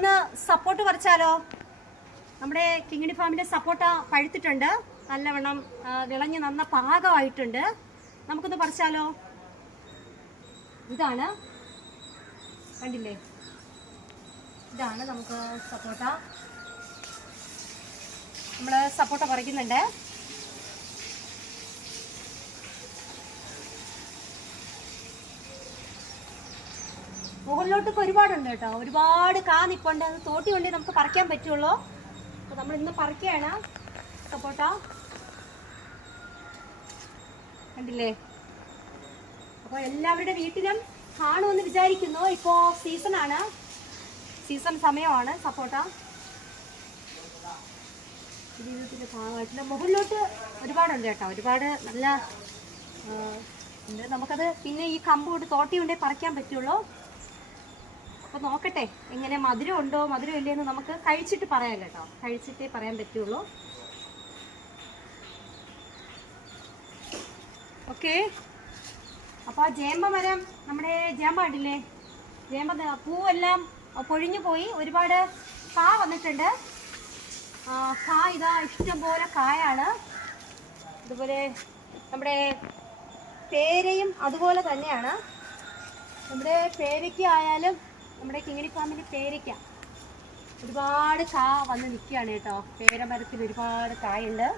നമുക്കൊന്ന് സപ്പോർട്ട് പറിച്ചാലോ? നമ്മുടെ കിങ്ങിണി ഫാമിൻ്റെ സപ്പോർട്ട പഴുത്തിട്ടുണ്ട്, നല്ലവണ്ണം വിളഞ്ഞ് നന്ന പാകമായിട്ടുണ്ട്. നമുക്കൊന്ന് പറിച്ചാലോ? ഇതാണ്, കണ്ടില്ലേ? ഇതാണ് നമുക്ക് സപ്പോർട്ട. നമ്മൾ സപ്പോർട്ട പറിക്കുന്നുണ്ട്. മുകളിലോട്ടൊക്കെ ഒരുപാടുണ്ട് കേട്ടോ, ഒരുപാട് കാ നിൽപ്പുണ്ട്. അത് തോട്ടി കൊണ്ടേ നമുക്ക് പറിക്കാൻ പറ്റുള്ളൂ. അപ്പോൾ നമ്മൾ ഇന്ന് പറിക്കുകയാണ് സപ്പോട്ട. കണ്ടില്ലേ? അപ്പോൾ എല്ലാവരുടെ വീട്ടിലും കാണുമെന്ന് വിചാരിക്കുന്നു. ഇപ്പോൾ സീസണാണ്, സീസൺ സമയമാണ് സപ്പോട്ട. ജീവിതത്തിൻ്റെ ഭാഗമായിട്ടുള്ള മുകളിലോട്ട് ഒരുപാടുണ്ട് കേട്ടോ, ഒരുപാട് നല്ല ഉണ്ട്. നമുക്കത് പിന്നെ ഈ കമ്പ് കൊണ്ട് തോട്ടി കൊണ്ടേ പറിക്കാൻ പറ്റുള്ളൂ. അപ്പോൾ നോക്കട്ടെ എങ്ങനെ, മധുരം ഉണ്ടോ മധുരം ഇല്ലേന്ന് നമുക്ക് കഴിച്ചിട്ട് പറയാം കേട്ടോ, കഴിച്ചിട്ടേ പറയാൻ പറ്റുള്ളൂ. ഓക്കെ. അപ്പോൾ ആ ജേമ്പ മരം, നമ്മുടെ ജേമ്പ കണ്ടില്ലേ? ജേമ്പ പൂവെല്ലാം പൊഴിഞ്ഞു പോയി, ഒരുപാട് കാ വന്നിട്ടുണ്ട്. കാ ഇതാ ഇഷ്ടംപോലെ കായാണ്. അതുപോലെ നമ്മുടെ പേരയും അതുപോലെ തന്നെയാണ്. നമ്മുടെ പേരയ്ക്ക ആയാലും നമ്മുടെ കിങ്ങിണി ഫാമിൻ്റെ പേരയ്ക്ക ഒരുപാട് കാ വന്ന് നിൽക്കുകയാണ് കേട്ടോ. പേരമരത്തിൽ ഒരുപാട് കായുണ്ട്.